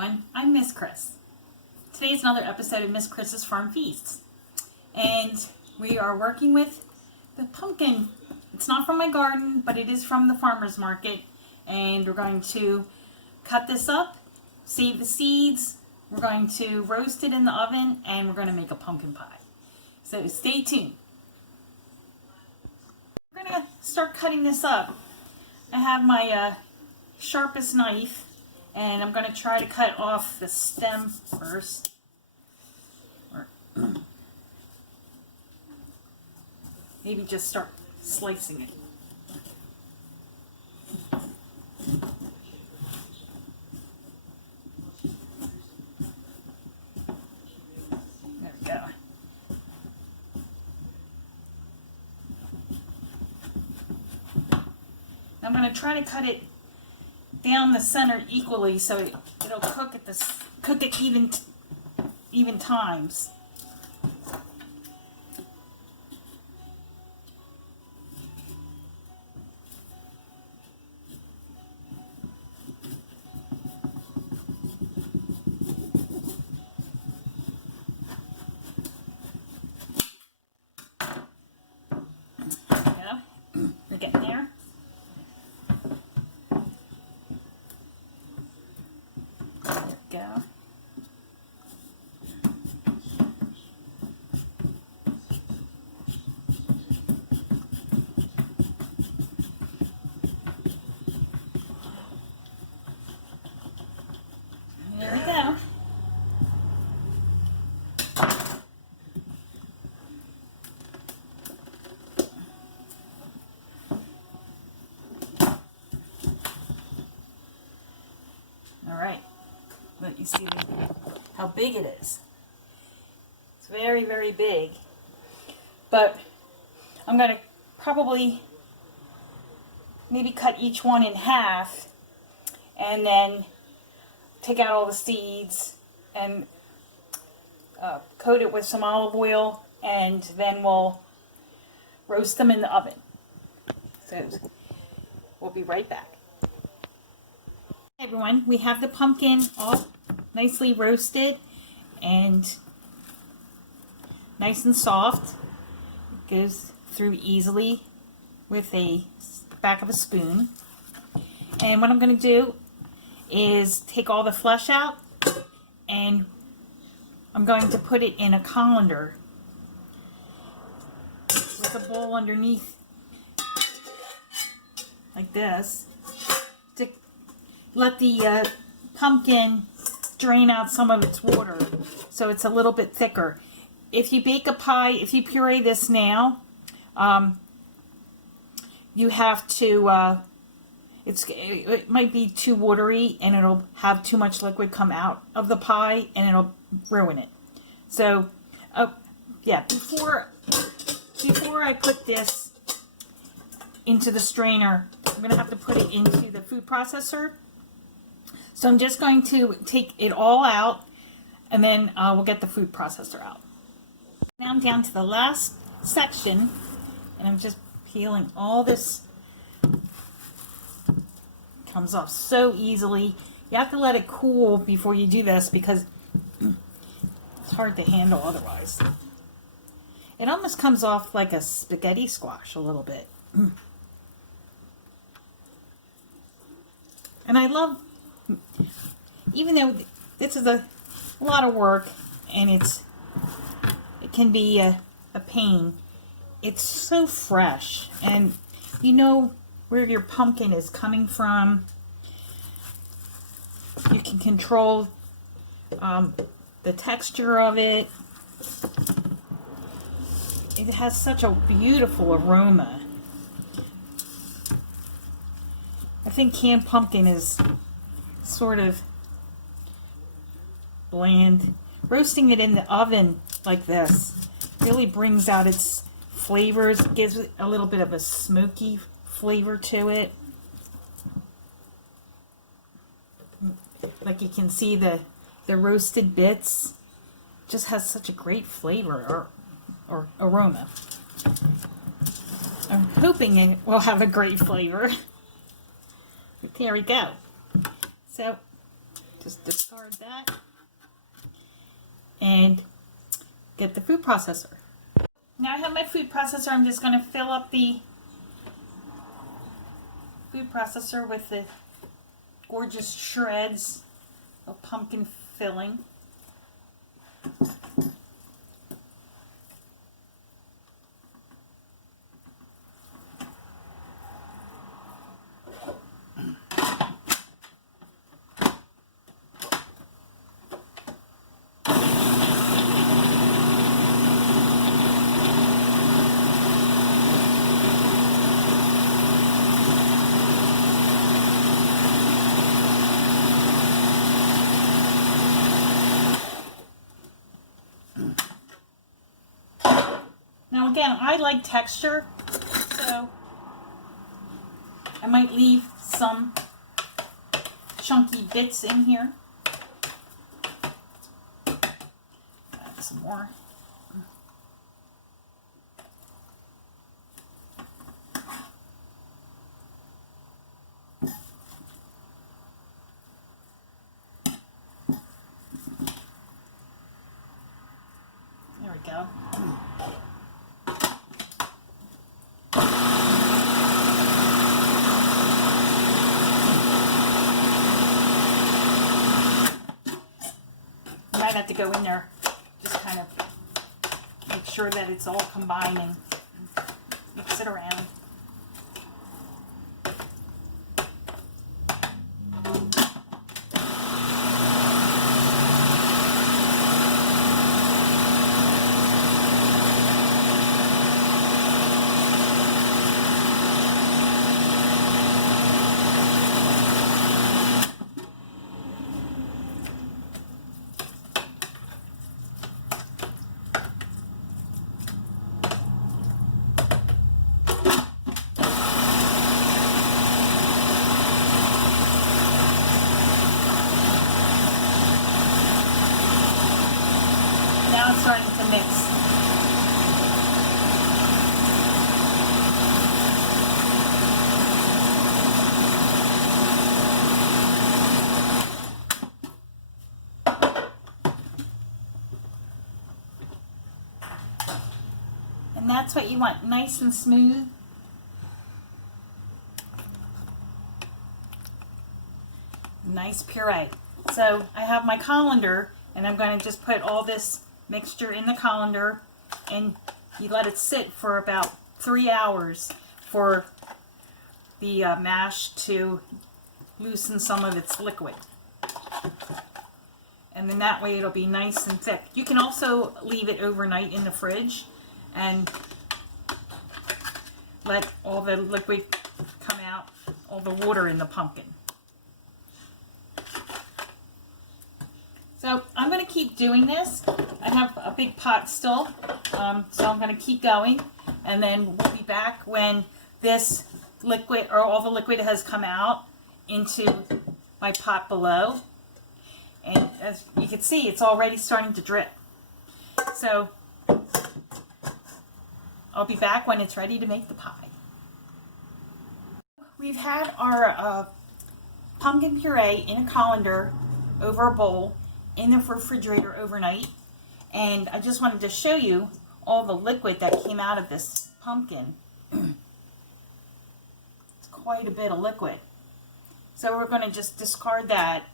everyone, I'm Miss Chris. Today is another episode of Miss Chris's Farm Feasts. And we are working with the pumpkin. It's not from my garden, but it is from the farmer's market. And we're going to cut this up, save the seeds, we're going to roast it in the oven, and we're going to make a pumpkin pie. So stay tuned. We're going to start cutting this up. I have my sharpest knife, and I'm going to try to cut off the stem first. Maybe just start slicing it. There we go. I'm going to try to cut it down the center equally so it'll cook at even times. We're getting there. Go. There we go. All right. Let you see how big it is. It's very, very big. But I'm going to probably maybe cut each one in half and then take out all the seeds and coat it with some olive oil, and then we'll roast them in the oven. So we'll be right back. Hey everyone, we have the pumpkin all nicely roasted and nice and soft. It goes through easily with a back of a spoon. And what I'm going to do is take all the flesh out, and I'm going to put it in a colander with a bowl underneath like this to let the pumpkin drain out some of its water so it's a little bit thicker. If you bake a pie, if you puree this now, you have to, it might be too watery and it'll have too much liquid come out of the pie and it'll ruin it. So, yeah, before I put this into the strainer, I'm going to have to put it into the food processor. So I'm just going to take it all out, and then we'll get the food processor out. Now I'm down to the last section, and I'm just peeling all this. Comes off so easily. You have to let it cool before you do this because it's hard to handle otherwise. It almost comes off like a spaghetti squash a little bit. And I love, even though this is a lot of work and it can be a pain, it's so fresh, and you know where your pumpkin is coming from. You can control the texture of it. It has such a beautiful aroma. I think canned pumpkin is sort of bland. Roasting it in the oven like this really brings out its flavors, gives it a little bit of a smoky flavor to it. Like you can see the roasted bits just has such a great flavor or aroma. I'm hoping it will have a great flavor. There we go. So Just discard that and get the food processor. Now I have my food processor. I'm just going to fill up the food processor with the gorgeous shreds of pumpkin filling. Now again, I like texture, so I might leave some chunky bits in here. Add some more. There we go. Might have to go in there, just kind of make sure that it's all combining. Mix it around. Now it's starting to mix. And that's what you want, nice and smooth. Nice puree. So I have my colander, and I'm going to just put all this mixture in the colander, and you let it sit for about 3 hours for the mash to loosen some of its liquid. And then that way it'll be nice and thick. You can also leave it overnight in the fridge and let all the liquid come out, all the water in the pumpkin. So I'm going to keep doing this. I have a big pot still, so I'm going to keep going, and then we'll be back when this liquid, or all the liquid, has come out into my pot below. And as you can see, it's already starting to drip. So I'll be back when it's ready to make the pie. We've had our pumpkin puree in a colander over a bowl in the refrigerator overnight, and I just wanted to show you all the liquid that came out of this pumpkin. It's quite a bit of liquid. So we're going to just discard that,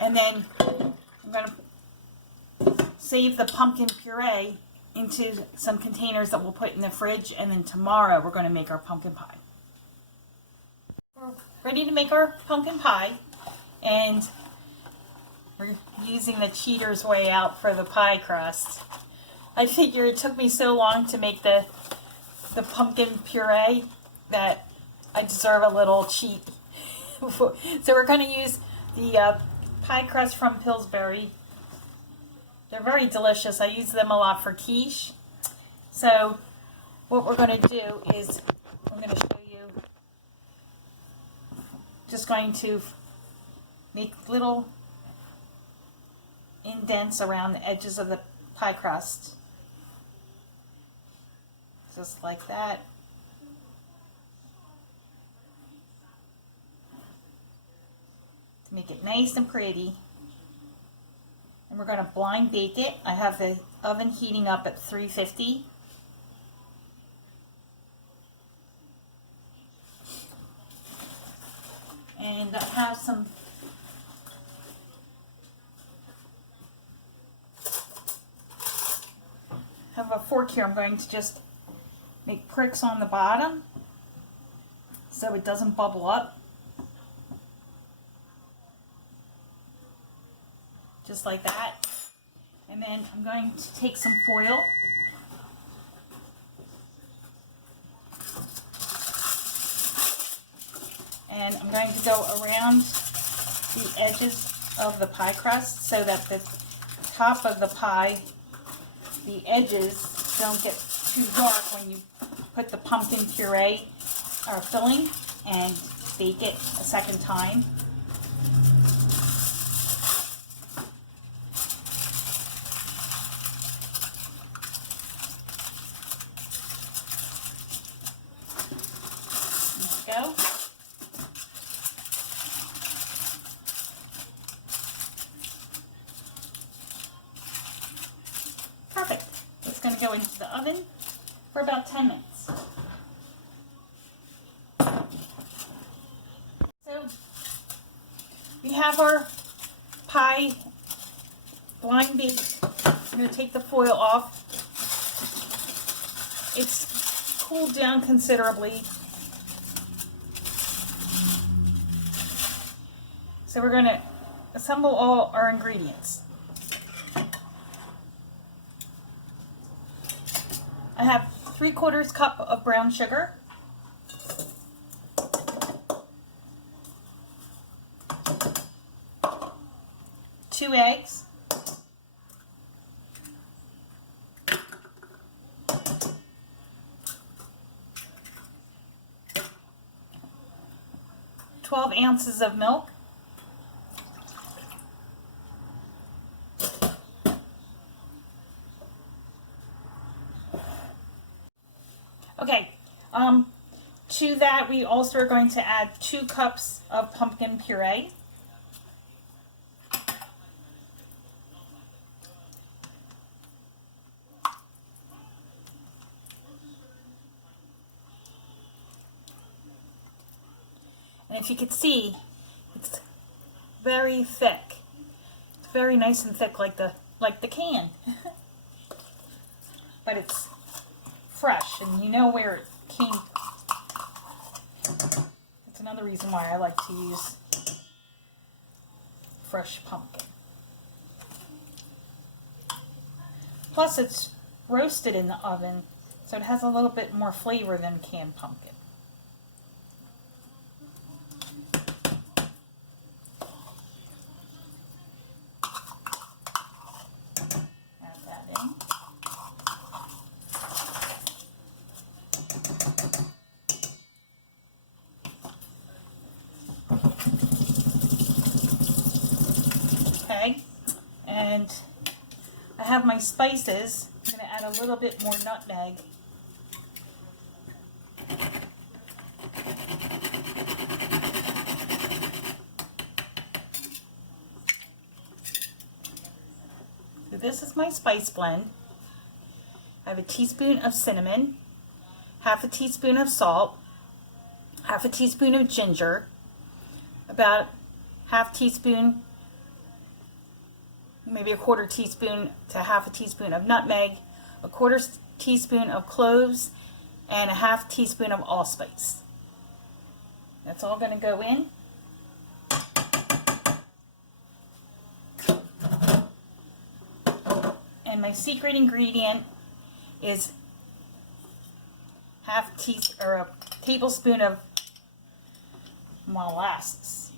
and then I'm going to save the pumpkin puree into some containers that we'll put in the fridge, and then tomorrow we're going to make our pumpkin pie. We're ready to make our pumpkin pie. And we're using the cheater's way out for the pie crust. I figure it took me so long to make the pumpkin puree that I deserve a little cheat. So we're going to use the pie crust from Pillsbury. They're very delicious. I use them a lot for quiche. So what we're going to do is I'm going to show you, just going to make little indents around the edges of the pie crust. Just like that. Make it nice and pretty. And we're going to blind bake it. I have the oven heating up at 350. And I have some a fork here. I'm going to just make pricks on the bottom so it doesn't bubble up. Just like that. And then I'm going to take some foil and I'm going to go around the edges of the pie crust so that the top of the pie, the edges don't get too dark when you put the pumpkin puree or filling and bake it a second time. There we go. Perfect. It's going to go into the oven for about 10 minutes. So we have our pie blind baked. I'm going to take the foil off. It's cooled down considerably. So we're going to assemble all our ingredients. I have 3/4 cup of brown sugar, 2 eggs, (12 ounces of milk), okay, to that we also are going to add 2 cups of pumpkin puree. And if you could see, it's very thick. It's very nice and thick like the can. But it's fresh, and you know where it came. That's another reason why I like to use fresh pumpkin. Plus it's roasted in the oven, so it has a little bit more flavor than canned pumpkin. Add that in. Okay, and I have my spices. I'm going to add a little bit more nutmeg. So this is my spice blend. I have a teaspoon of cinnamon, half a teaspoon of salt, half a teaspoon of ginger, about half teaspoon, maybe a 1/4 teaspoon to half a teaspoon of nutmeg, a 1/4 teaspoon of cloves, and a half teaspoon of allspice. That's all going to go in. And my secret ingredient is a tablespoon of molasses.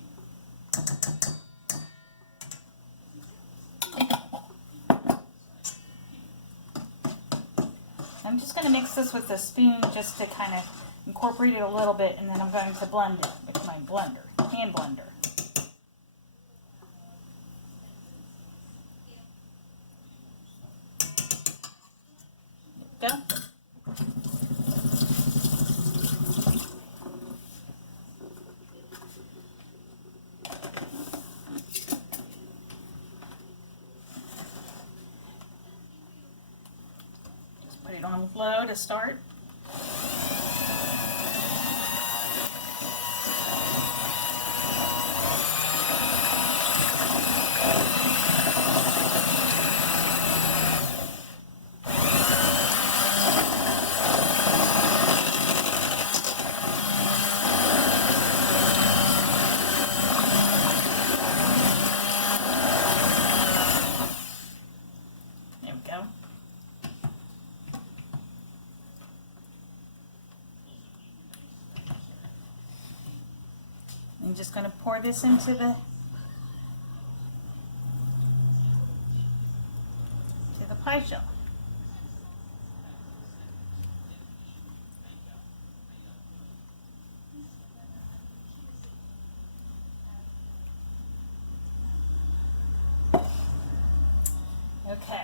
I'm just going to mix this with a spoon just to kind of incorporate it a little bit, and then I'm going to blend it with my blender, hand blender. There we go. low to start. There we go. I'm just going to pour this into the pie shell. Okay,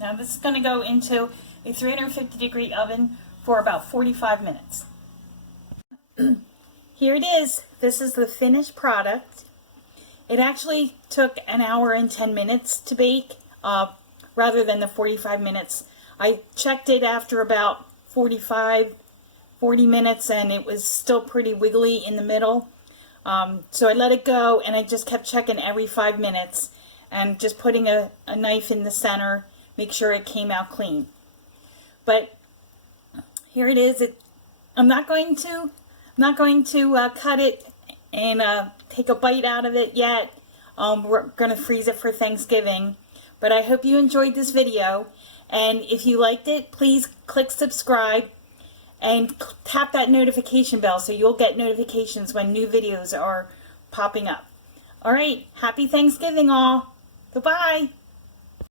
now this is going to go into a 350-degree oven for about 45 minutes. Here it is. This is the finished product. It actually took an hour and 10 minutes to bake rather than the 45 minutes. I checked it after about 40 minutes and it was still pretty wiggly in the middle. So I let it go and I just kept checking every 5 minutes and just putting a knife in the center, make sure it came out clean. But here it is. I'm not going to cut it and take a bite out of it yet. We're going to freeze it for Thanksgiving. But I hope you enjoyed this video. And if you liked it, please click subscribe and tap that notification bell so you'll get notifications when new videos are popping up. Alright, happy Thanksgiving all. Goodbye.